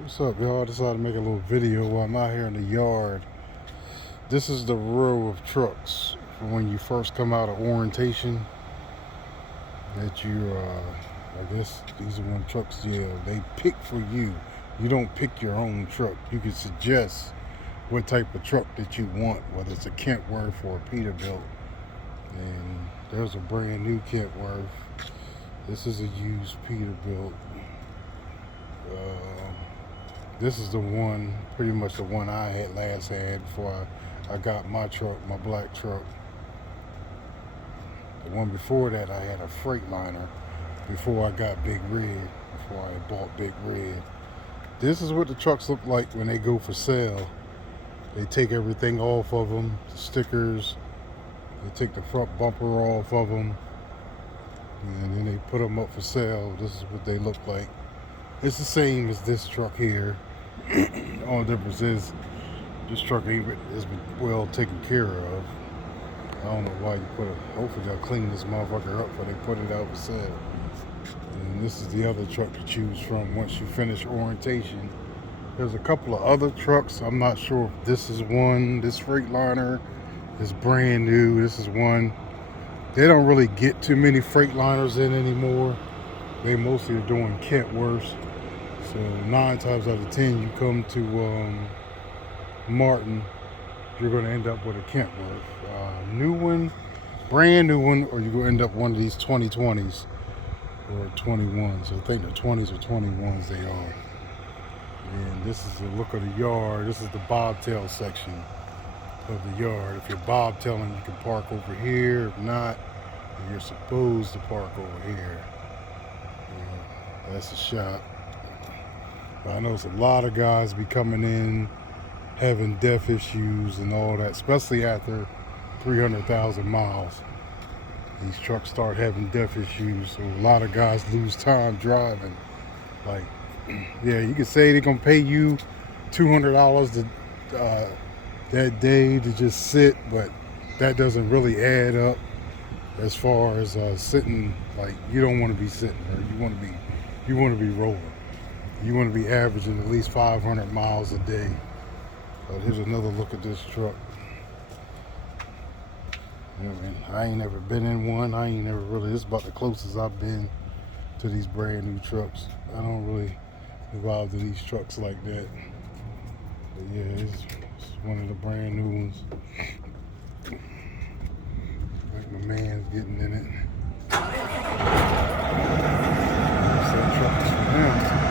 What's up, y'all? I decided to make a little video while I'm out here in the yard. This is the row of trucks from when you first come out of orientation. That I guess these are one trucks. Yeah, they pick for you. You don't pick your own truck. You can suggest what type of truck that you want, whether it's a Kentworth or a Peterbilt. And there's a brand new Kentworth. This is a used Peterbilt. Uh, This is the one, pretty much the one I had last had before I got my truck, my black truck. The one before that, I had a Freightliner before I got Big Red, before I bought Big Red. This is what the trucks look like when they go for sale. They take everything off of them, the stickers, they take the front bumper off of them, and then they put them up for sale. This is what they look like. It's the same as this truck here. Only difference is this truck has been well taken care of. I don't know why you put it. Hopefully they'll clean this motherfucker up before they put it out for sale. And this is the other truck to choose from once you finish orientation. There's a couple of other trucks. I'm not sure if this is one. This Freightliner is brand new. This is one. They don't really get too many Freightliners in anymore. They mostly are doing Kentworths. So 9 times out of 10, you come to Marten, you're going to end up with a Kentworth. New one, brand new one, or you're going to end up one of these 2020s or 21s. I think the 20s or 21s they are. And this is the look of the yard. This is the bobtail section of the yard. If you're bobtailing, you can park over here. If not, you're supposed to park over here. That's the shop. I know it's a lot of guys be coming in having death issues and all that, especially after 300,000 miles. These trucks start having death issues, so a lot of guys lose time driving. Like, yeah, you can say they're gonna pay you $200 that day to just sit, but that doesn't really add up as far as sitting. Like, you don't want to be sitting there. You want to be rolling. You want to be averaging at least 500 miles a day. But here's another look at this truck. I ain't never been in one. This is about the closest I've been to these brand new trucks. I don't really involved in these trucks like that. But yeah, it's one of the brand new ones. Like my man's getting in it. That truck is for him.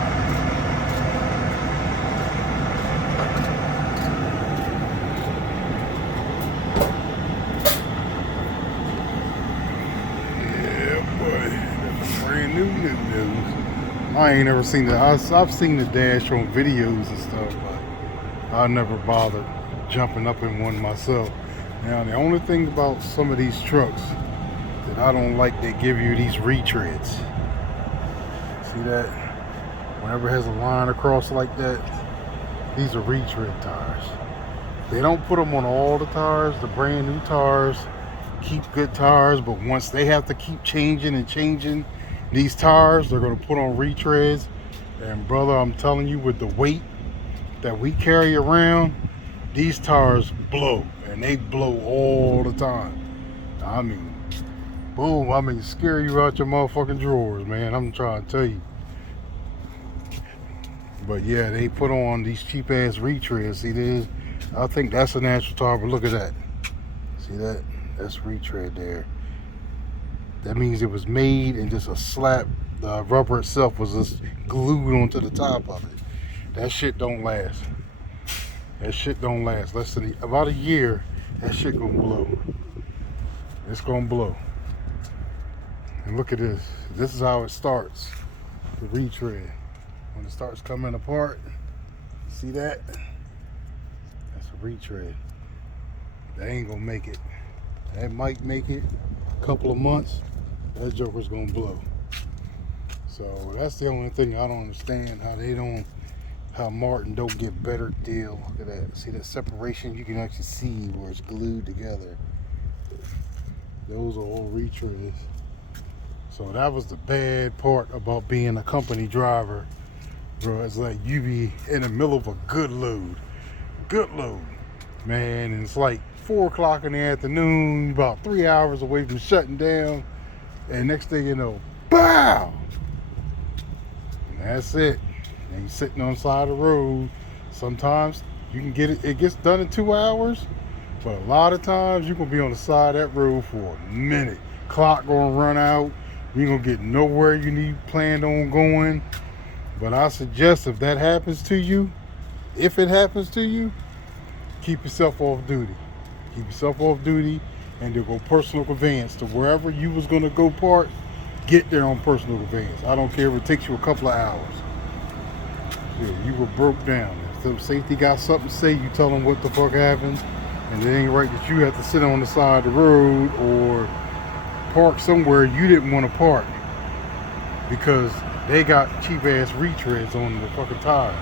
Brand new news. I ain't never seen that. I've seen the dash on videos and stuff, but I never bothered jumping up in one myself. Now, the only thing about some of these trucks that I don't like, they give you these retreads. See that? Whenever it has a line across like that, these are retread tires. They don't put them on all the tires. The brand new tires keep good tires, but once they have to keep changing these tires, they're going to put on retreads. And brother, I'm telling you, with the weight that we carry around, these tires blow, and they blow all the time. I mean, boom, scare you out your motherfucking drawers, man. I'm trying to tell you. But yeah, they put on these cheap ass retreads. See this? I think that's a natural tire, but look at that. See that? That's retread there. That means it was made and just a slap. The rubber itself was just glued onto the top of it. That shit don't last. That shit don't last. Less than about a year, that shit gonna blow. It's gonna blow. And look at this. This is how it starts. The retread. When it starts coming apart, see that? That's a retread. That ain't gonna make it. That might make it a couple of months. That joker's gonna blow. So that's the only thing I don't understand, how Marten don't get better deal. Look at that. See that separation? You can actually see where it's glued together. Those are all retreads. So that was the bad part about being a company driver. bro. It's like you be in the middle of a good load, man, and it's like 4 o'clock in the afternoon, about 3 hours away from shutting down, and next thing you know, bow, and that's it. And you're sitting on the side of the road. Sometimes you can get it. It gets done in 2 hours, but a lot of times you're gonna be on the side of that road for a minute. Clock gonna run out. You ain't gonna get nowhere you need planned on going. But I suggest if that happens to you, if it happens to you, keep yourself off duty. Keep yourself off duty and to go personal conveyance to wherever you was gonna go park. Get there on personal conveyance. I don't care if it takes you a couple of hours. Yeah, you were broke down. If some safety got something to say, you tell them what the fuck happened. And it ain't right that you have to sit on the side of the road or park somewhere you didn't want to park because they got cheap ass retreads on the fucking tires.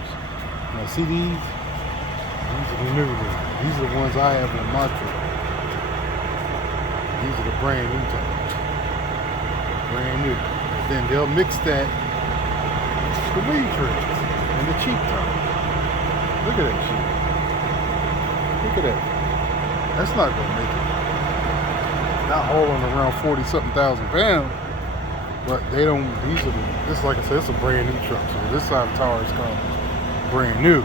Now see these? These are the new ones. These are the ones I have on my truck. These are the brand new tires. Brand new. And then they'll mix that with the retreads and the cheap tires. Look at that shit. Look at that. That's not gonna make it. Not hauling around 40-something thousand pounds, but they don't. These are this, like I said, it's a brand new truck, so this side of the tires come brand new.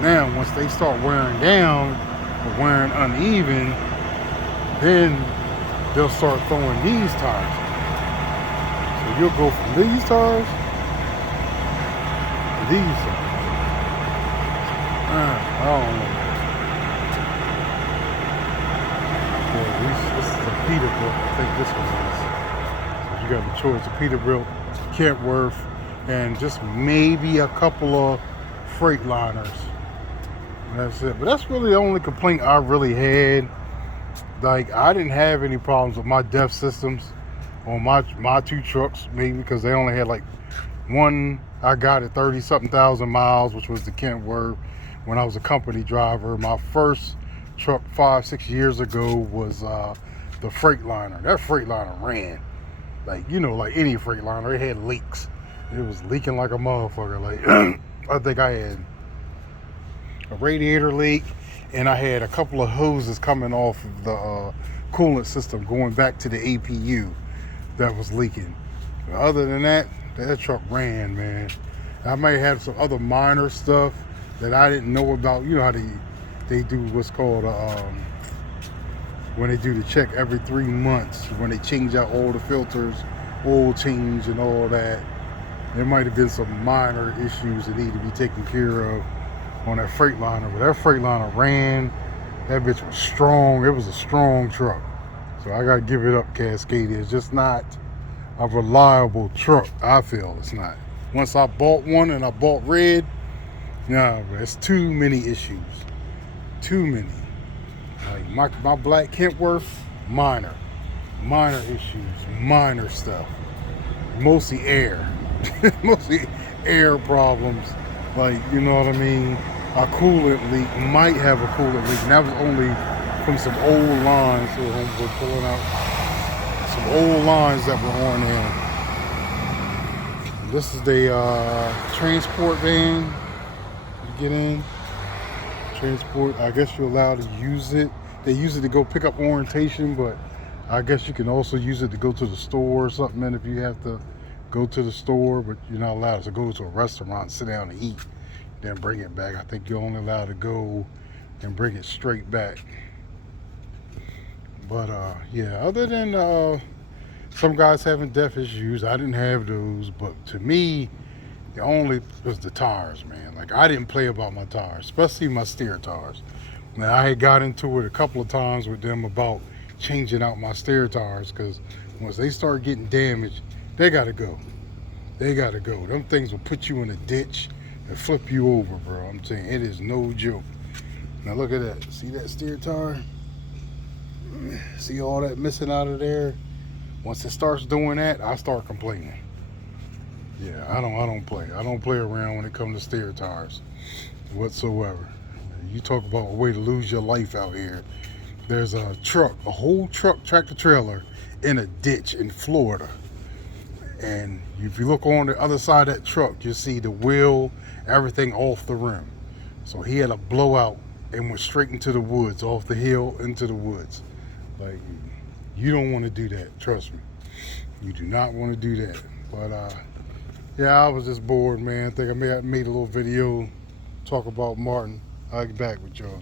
Now, once they start wearing down or wearing uneven, then they'll start throwing these tires. So you'll go from these tires to these tires. I don't know. This is a Peterbilt. I think this one is. So you got the choice of Peterbilt, Kentworth, and just maybe a couple of Freightliners. And that's it. But that's really the only complaint I really had. Like, I didn't have any problems with my DEF systems on my two trucks, maybe because they only had like one. I got at 30-something thousand miles, which was the Kentworth when I was a company driver. My first truck 5-6 years ago was the Freightliner. That Freightliner ran like any Freightliner. It had leaks. It was leaking like a motherfucker. Like I think I had a radiator leak, and I had a couple of hoses coming off of the coolant system going back to the APU that was leaking. But other than that, that truck ran, man. I might have some other minor stuff that I didn't know about. You know how they do what's called when they do the check every 3 months, when they change out all the filters, oil change and all that. There might have been some minor issues that need to be taken care of on that Freightliner, but that Freightliner ran. That bitch was strong. It was a strong truck. So I gotta give it up, Cascadia. It's just not a reliable truck. I feel it's not. Once I bought one and I bought red, nah, it's too many issues. Too many. Like my black Kentworth, minor issues, minor stuff. Mostly air. Mostly air problems. Like, you know what I mean? A coolant leak, might have a coolant leak. And that was only from some old lines. So we're pulling out some old lines that were on there. This is the transport van. You get in. Transport, I guess you're allowed to use it. They use it to go pick up orientation, but I guess you can also use it to go to the store or something. And if you have to go to the store, but you're not allowed to go to a restaurant, sit down and eat, then bring it back. I think you're only allowed to go and bring it straight back. But yeah, other than some guys having DEF issues, I didn't have those. But to me, the only was the tires, man. Like, I didn't play about my tires, especially my steer tires. Now, I had got into it a couple of times with them about changing out my steer tires, because once they start getting damaged, they gotta go. They gotta go. Them things will put you in a ditch and flip you over, bro. I'm saying, it is no joke. Now look at that. See that steer tire? See all that missing out of there? Once it starts doing that, I start complaining. Yeah, I don't play. I don't play around when it comes to steer tires whatsoever. You talk about a way to lose your life out here. There's a truck, a whole truck, tractor trailer in a ditch in Florida. And if you look on the other side of that truck, you see the wheel, everything off the rim. So he had a blowout and went straight into the woods, off the hill into the woods. Like, you don't want to do that, trust me. You do not want to do that. But yeah, I was just bored, man. I think I made a little video talk about Martin. I'll get back with y'all.